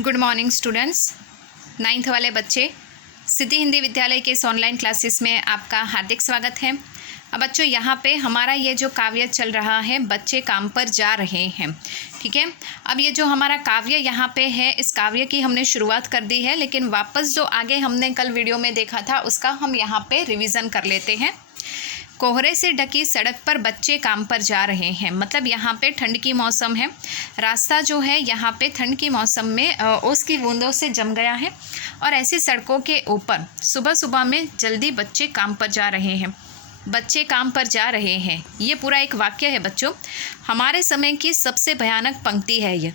Good morning students. 9th वाले बच्चे, सिद्धि हिंदी विद्यालय के इस ऑनलाइन क्लासेस में आपका हार्दिक स्वागत है। अब बच्चों, यहाँ पे हमारा ये जो काव्य चल रहा है, बच्चे काम पर जा रहे हैं, ठीक है। अब ये जो हमारा काव्य यहाँ पे है, इस काव्य की हमने शुरुआत कर दी है, लेकिन वापस जो आगे हमने कल वीडियो में देखा था उसका हम यहाँ पे रिवीजन कर लेते हैं। कोहरे से ढकी सड़क पर बच्चे काम पर जा रहे हैं, मतलब यहाँ पे ठंड की मौसम है। रास्ता जो है यहाँ पे ठंड की मौसम में ओस की बूंदों से जम गया है और ऐसी सड़कों के ऊपर सुबह सुबह में जल्दी बच्चे काम पर जा रहे हैं। बच्चे काम पर जा रहे हैं, ये पूरा एक वाक्य है बच्चों। हमारे समय की सबसे भयानक पंक्ति है ये,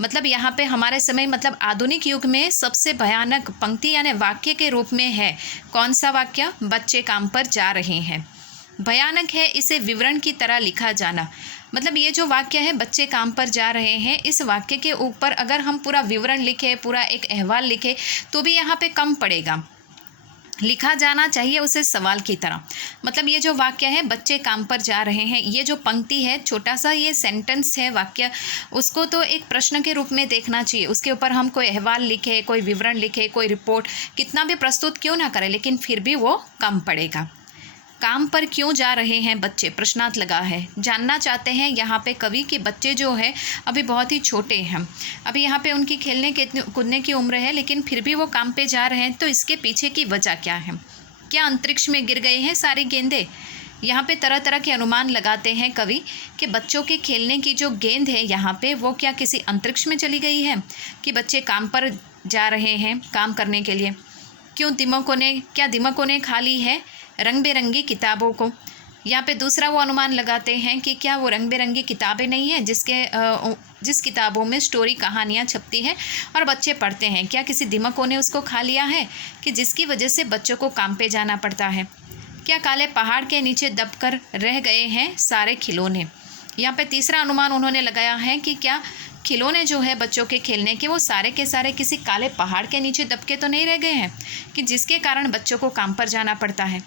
मतलब यहाँ पे हमारे समय मतलब आधुनिक युग में सबसे भयानक पंक्ति यानी वाक्य के रूप में है। कौन सा वाक्य? बच्चे काम पर जा रहे हैं। भयानक है इसे विवरण की तरह लिखा जाना, मतलब ये जो वाक्य है बच्चे काम पर जा रहे हैं, इस वाक्य के ऊपर अगर हम पूरा विवरण लिखें, पूरा एक अहवाल लिखें तो भी यहाँ पे कम पड़ेगा। लिखा जाना चाहिए उसे सवाल की तरह। मतलब ये जो वाक्य है बच्चे काम पर जा रहे हैं, ये जो पंक्ति है, छोटा सा ये सेंटेंस है, वाक्य, उसको तो एक प्रश्न के रूप में देखना चाहिए। उसके ऊपर हम कोई अहवाल लिखे, कोई विवरण लिखे, कोई रिपोर्ट कितना भी प्रस्तुत क्यों ना करें, लेकिन फिर भी वो कम पड़ेगा। काम पर क्यों जा रहे हैं बच्चे? प्रश्नार्थ लगा है। जानना चाहते हैं यहाँ पे कवि कि बच्चे जो है अभी बहुत ही छोटे हैं, अभी यहाँ पे उनकी खेलने कूदने की उम्र है, लेकिन फिर भी वो काम पे जा रहे हैं, तो इसके पीछे की वजह क्या है? क्या अंतरिक्ष में गिर गए हैं सारी गेंदें? यहाँ पे तरह तरह के अनुमान लगाते हैं कवि कि बच्चों के खेलने की जो गेंद है यहाँ पे वो क्या किसी अंतरिक्ष में चली गई है, कि बच्चे काम पर जा रहे हैं काम करने के लिए। क्यों दिमागों ने खा ली है रंग बिरंगी किताबों को? यहाँ पे दूसरा वो अनुमान लगाते हैं कि क्या वो रंग बिरंगी किताबें नहीं हैं जिस किताबों में स्टोरी कहानियाँ छपती हैं और बच्चे पढ़ते हैं, क्या किसी दिमागों ने उसको खा लिया है कि जिसकी वजह से बच्चों को काम पे जाना पड़ता है? क्या काले पहाड़ के नीचे दबकर रह गए हैं सारे खिलौने? यहाँ पे तीसरा अनुमान उन्होंने लगाया है कि क्या खिलौने जो है बच्चों के खेलने के, वो सारे के सारे किसी काले पहाड़ के नीचे दबके तो नहीं रह गए हैं कि जिसके कारण बच्चों को काम पर जाना पड़ता है?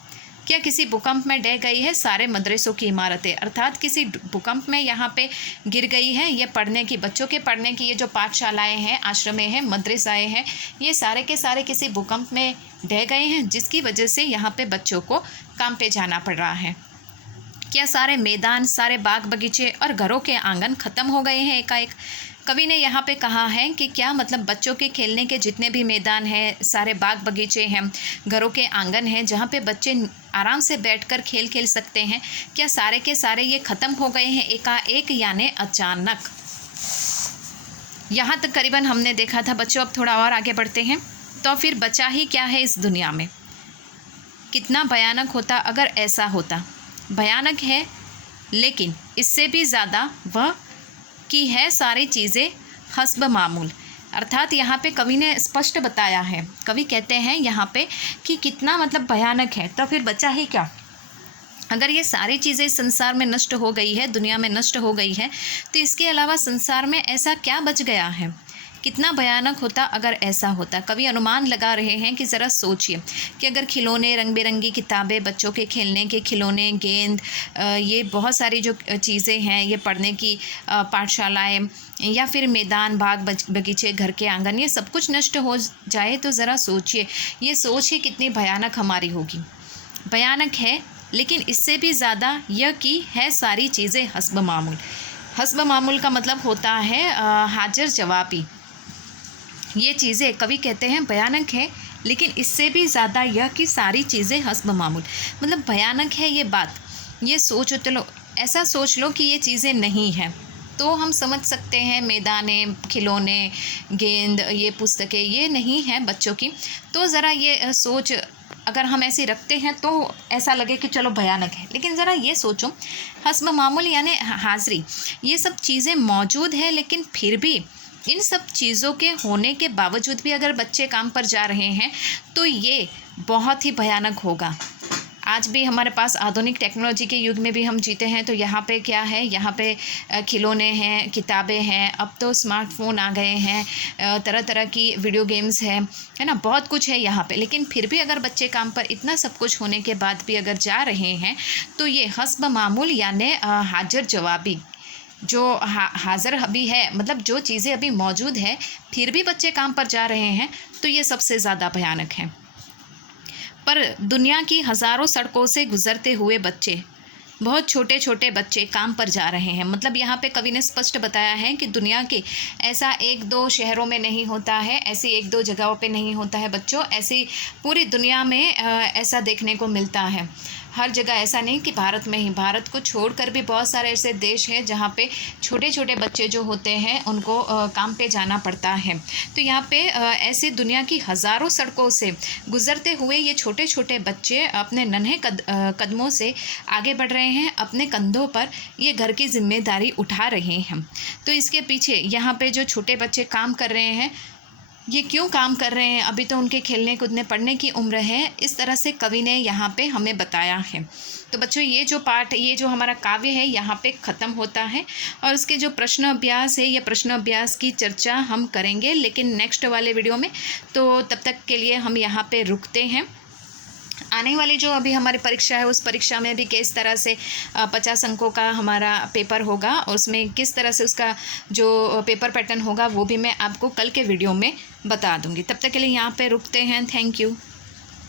क्या किसी भूकंप में ढह गई है सारे मदरसों की इमारतें, अर्थात किसी भूकंप में यहाँ पे गिर गई है ये पढ़ने की, बच्चों के पढ़ने की ये जो पाठशालाएं हैं, आश्रमें हैं, मदरसाएं हैं, ये सारे के सारे किसी भूकंप में ढह गए हैं जिसकी वजह से यहाँ पे बच्चों को काम पे जाना पड़ रहा है? क्या सारे मैदान, सारे बाग बगीचे और घरों के आंगन ख़त्म हो गए हैं एकाएक? कवि ने यहाँ पे कहा है कि क्या मतलब बच्चों के खेलने के जितने भी मैदान हैं, सारे बाग बगीचे हैं, घरों के आंगन हैं जहाँ पे बच्चे आराम से बैठकर खेल सकते हैं, क्या सारे के सारे ये ख़त्म हो गए हैं एकाएक यानी अचानक? यहाँ तक करीबन हमने देखा था बच्चों। अब थोड़ा और आगे बढ़ते हैं। तो फिर बचा ही क्या है इस दुनिया में? कितना भयानक होता अगर ऐसा होता। भयानक है, लेकिन इससे भी ज़्यादा वह कि है सारी चीज़ें हस्ब मामूल, अर्थात यहाँ पे कवि ने स्पष्ट बताया है। कवि कहते हैं यहाँ पे कि कितना मतलब भयानक है, तो फिर बचा ही क्या? अगर ये सारी चीज़ें संसार में नष्ट हो गई है, दुनिया में नष्ट हो गई है, तो इसके अलावा संसार में ऐसा क्या बच गया है? कितना भयानक होता अगर ऐसा होता। कवि अनुमान लगा रहे हैं कि ज़रा सोचिए कि अगर खिलौने, रंग बिरंगी किताबें, बच्चों के खेलने के खिलौने, गेंद, ये बहुत सारी जो चीज़ें हैं, ये पढ़ने की पाठशालाएं या फिर मैदान, बाग बगीचे, घर के आंगन, ये सब कुछ नष्ट हो जाए, तो ज़रा सोचिए ये सोच ही कितनी भयानक हमारी होगी। भयानक है, लेकिन इससे भी ज़्यादा यह कि है सारी चीज़ें हस्ब मामूल। हस्ब मामूल का मतलब होता है हाजिर जवाबी। ये चीज़ें कवि कहते हैं भयानक है, लेकिन इससे भी ज़्यादा यह कि सारी चीज़ें हस्ब मामूल, मतलब भयानक है ये बात। ये सोचो, चलो ऐसा सोच लो कि ये चीज़ें नहीं हैं, तो हम समझ सकते हैं मैदाने, खिलौने, गेंद, ये पुस्तकें ये नहीं हैं बच्चों की, तो ज़रा ये सोच अगर हम ऐसे रखते हैं तो ऐसा लगे कि चलो भयानक है। लेकिन ज़रा ये सोचो हस्ब मामूल यानी हाज़िरी, ये सब चीज़ें मौजूद है, लेकिन फिर भी इन सब चीज़ों के होने के बावजूद भी अगर बच्चे काम पर जा रहे हैं तो ये बहुत ही भयानक होगा। आज भी हमारे पास आधुनिक टेक्नोलॉजी के युग में भी हम जीते हैं, तो यहाँ पे क्या है, यहाँ पे खिलौने हैं, किताबें हैं, अब तो स्मार्टफोन आ गए हैं, तरह तरह की वीडियो गेम्स है ना, बहुत कुछ है यहाँ पे। लेकिन फिर भी अगर बच्चे काम पर इतना सब कुछ होने के बाद भी अगर जा रहे हैं तो ये हस्ब मामूल यानी हाजिर जवाबी जो हाज़िर अभी है, मतलब जो चीज़ें अभी मौजूद है फिर भी बच्चे काम पर जा रहे हैं, तो ये सबसे ज़्यादा भयानक है। पर दुनिया की हज़ारों सड़कों से गुज़रते हुए बच्चे, बहुत छोटे छोटे बच्चे काम पर जा रहे हैं। मतलब यहाँ पे कवि ने स्पष्ट बताया है कि दुनिया के ऐसा एक दो शहरों में नहीं होता है, ऐसी एक दो जगहों पे नहीं होता है बच्चों, ऐसी पूरी दुनिया में ऐसा देखने को मिलता है। हर जगह ऐसा नहीं कि भारत में ही, भारत को छोड़कर भी बहुत सारे ऐसे देश हैं जहाँ पे छोटे छोटे बच्चे जो होते हैं उनको काम पे जाना पड़ता है। तो यहाँ पे ऐसे दुनिया की हज़ारों सड़कों से गुज़रते हुए ये छोटे छोटे बच्चे अपने नन्हे कदमों से आगे बढ़ रहे हैं, अपने कंधों पर ये घर की जिम्मेदारी उठा रहे हैं। तो इसके पीछे यहाँ पे जो छोटे बच्चे काम कर रहे हैं, ये क्यों काम कर रहे हैं, अभी तो उनके खेलने कूदने पढ़ने की उम्र है, इस तरह से कवि ने यहाँ पे हमें बताया है। तो बच्चों ये जो पाठ, ये जो हमारा काव्य है यहाँ पे ख़त्म होता है और उसके जो प्रश्न अभ्यास है, ये प्रश्न अभ्यास की चर्चा हम करेंगे लेकिन नेक्स्ट वाले वीडियो में। तो तब तक के लिए हम यहाँ पे रुकते हैं। आने वाली जो अभी हमारी परीक्षा है, उस परीक्षा में भी किस तरह से 50 अंकों का हमारा पेपर होगा और उसमें किस तरह से उसका जो पेपर पैटर्न होगा वो भी मैं आपको कल के वीडियो में बता दूंगी। तब तक के लिए यहाँ पे रुकते हैं। Thank you.